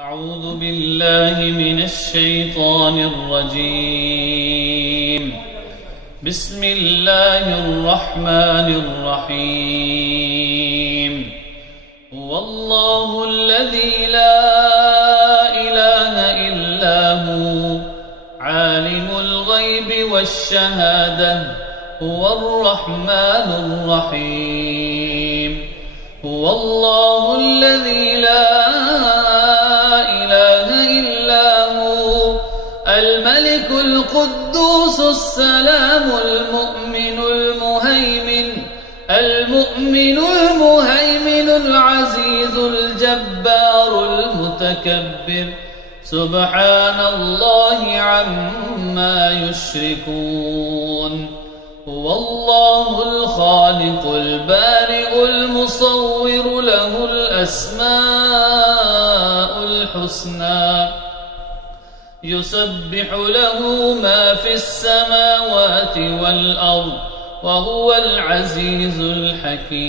أعوذ بالله من الشيطان الرجيم. بسم الله الرحمن الرحيم. هو الله الذي لا إله إلا هو عالم الغيب والشهادة هو الرحمن الرحيم. هو الله الذي لا الملك القدوس السلام المؤمن المهيمن العزيز الجبار المتكبر سبحان الله عما يشركون. هو الله الخالق البارئ المصور له الأسماء الحسنى يسبح له ما في السماوات والأرض وهو العزيز الحكيم.